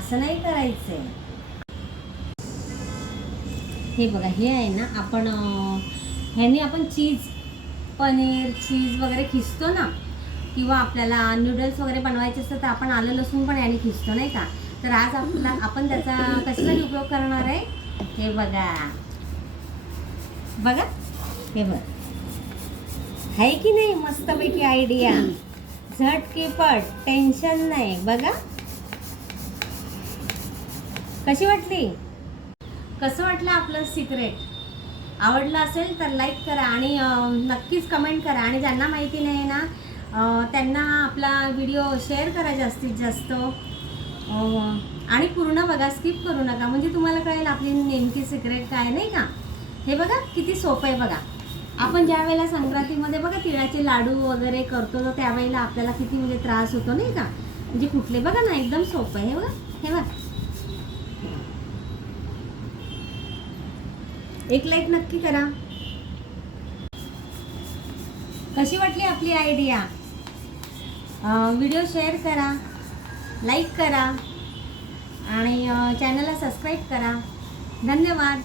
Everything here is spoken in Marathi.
असं नाही करायचंय. हे बघा हे आहे ना आपण ह्याने आपण चीज पनीर चीज वगैरे खिसतो ना किंवा आपल्याला नूडल्स वगैरे बनवायचे असतात तर आपण आलं लसूण पण याने खिसतो नाही का? तर आज आपला आपण त्याचा कशासाठी उपयोग करणार आहे? हे बघा. बघा. हे बघ. आहे की नाही? मस्तपैकी आयडिया झटकेपट टेन्शन नाही. बघा. कशी वाटली? कसं वाटलं आपलं सिक्रेट आवडलं असेल तर लाईक करा आणि नक्कीच कमेंट करा. आणि ज्यांना माहिती नाही ना त्यांना आपला व्हिडिओ शेअर करा जास्तीत जास्त. आणि पूर्ण बघा स्किप करू नका. म्हणजे तुम्हाला कळेल आपली नेमकी सिक्रेट काय नाही का? हे बघा किती सोपं आहे बघा. आपण ज्या वेळेला संक्रांतीमध्ये बघा तिळाचे लाडू वगैरे करतो तर त्यावेळेला आपल्याला किती म्हणजे त्रास होतो नाही का? म्हणजे कुठले बघा ना एकदम सोपं आहे हे बघा हे बघा. एक लाईक नक्की करा. कशी वाटली आपली आयडिया व्हिडिओ शेअर करा लाईक करा आणि चॅनलला सबस्क्राईब करा. धन्यवाद.